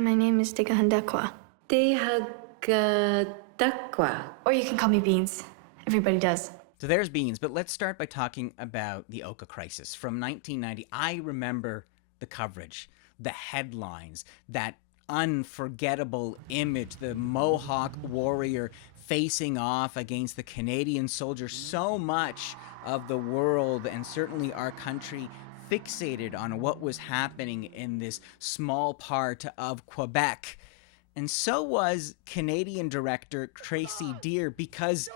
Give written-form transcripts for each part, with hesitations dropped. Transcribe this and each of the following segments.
My name is Degahandekwa. Degahandekwa. Or you can call me Beans. Everybody does. So there's Beans, but let's start by talking about the Oka Crisis. From 1990, I remember the coverage, the headlines, that unforgettable image, the Mohawk warrior facing off against the Canadian soldier. So much of the world, and certainly our country, fixated on what was happening in this small part of Quebec. And so was Canadian director Tracey Deer, because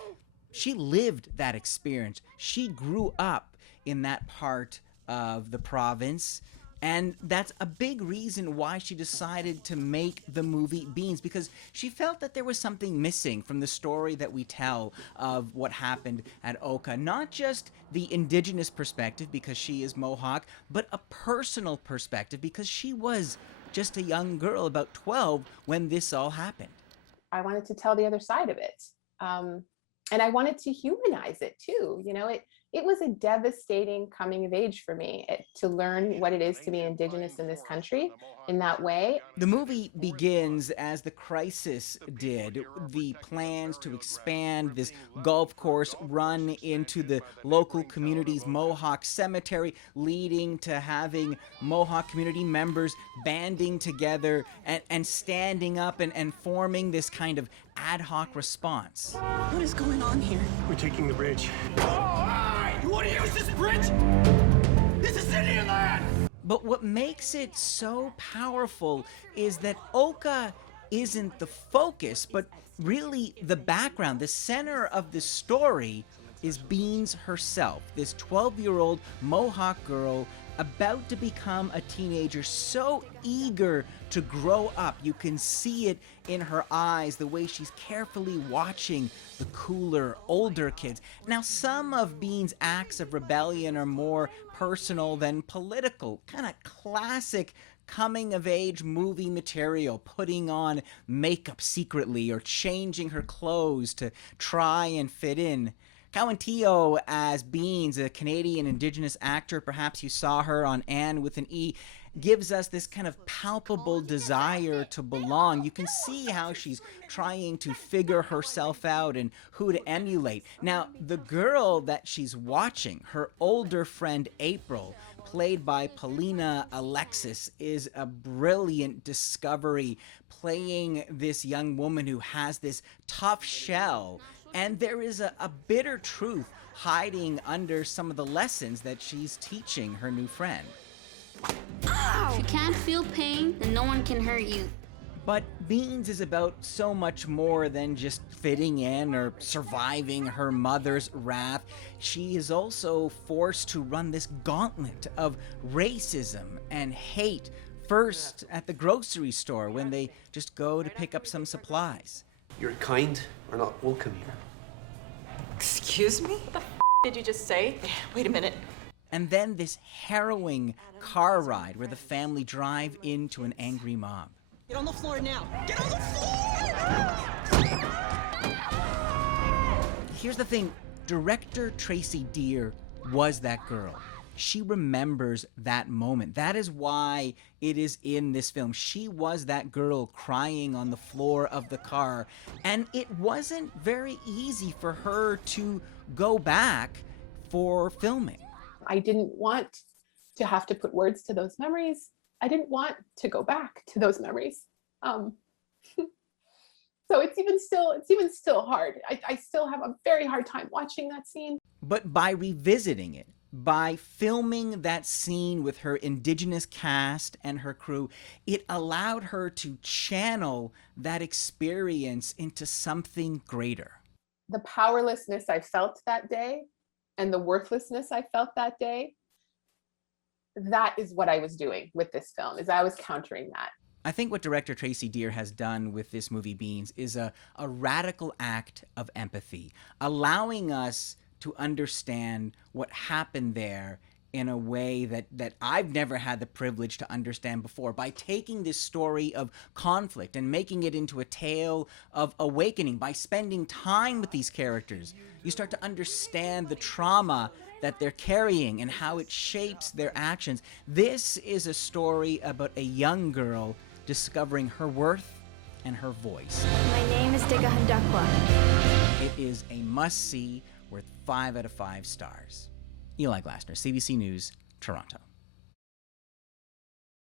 she lived that experience. She grew up in that part of the province. And that's a big reason why she decided to make the movie Beans, because she felt that there was something missing from the story that we tell of what happened at Oka. Not just the Indigenous perspective, because she is Mohawk, but a personal perspective, because she was just a young girl, about 12, when this all happened. I wanted to tell the other side of it. And I wanted to humanize it too. You know, it was a devastating coming of age for me to learn what it is to be Indigenous in this country in that way. The movie begins as the crisis did. The plans to expand this golf course run into the local community's Mohawk cemetery, leading to having Mohawk community members banding together and standing up and forming this kind of ad hoc response. What is going on here? We're taking the bridge. Oh, hey! You want to use this bridge? This is Indian land! But what makes it so powerful is that Oka isn't the focus, but really the background. The center of the story is Beans herself, this 12-year-old Mohawk girl about to become a teenager, so eager to grow up. You can see it in her eyes, the way she's carefully watching the cooler, older kids. Now, some of Beans' acts of rebellion are more personal than political, kind of classic coming-of-age movie material, putting on makeup secretly or changing her clothes to try and fit in. Cowan-Teo as Beans, a Canadian Indigenous actor, perhaps you saw her on Anne with an E, gives us this kind of palpable desire to belong. You can see how she's trying to figure herself out and who to emulate. Now, the girl that she's watching, her older friend April, played by Paulina Alexis, is a brilliant discovery, playing this young woman who has this tough shell. And there is a bitter truth hiding under some of the lessons that she's teaching her new friend. Ow! If you can't feel pain, then no one can hurt you. But Beans is about so much more than just fitting in or surviving her mother's wrath. She is also forced to run this gauntlet of racism and hate, first at the grocery store when they just go to pick up some supplies. Your kind are not welcome here. Excuse me? What the did you just say? Wait a minute. And then this harrowing car ride where the family drive into an angry mob. Get on the floor now. Get on the floor! Here's the thing, director Tracey Deer was that girl. She remembers that moment. That is why it is in this film. She was that girl crying on the floor of the car. And it wasn't very easy for her to go back for filming. I didn't want to have to put words to those memories. I didn't want to go back to those memories. So it's even still hard. I still have a very hard time watching that scene. But by revisiting it, by filming that scene with her Indigenous cast and her crew, it allowed her to channel that experience into something greater. The powerlessness I felt that day and the worthlessness I felt that day, that is what I was doing with this film, is I was countering that. I think what director Tracey Deer has done with this movie Beans is a radical act of empathy, allowing us to understand what happened there in a way that I've never had the privilege to understand before. By taking this story of conflict and making it into a tale of awakening, by spending time with these characters, you start to understand the trauma that they're carrying and how it shapes their actions. This is a story about a young girl discovering her worth and her voice. My name is Teka Handakwa. It is a must-see worth 5 out of 5 stars. Eli Glasner, CBC News, Toronto.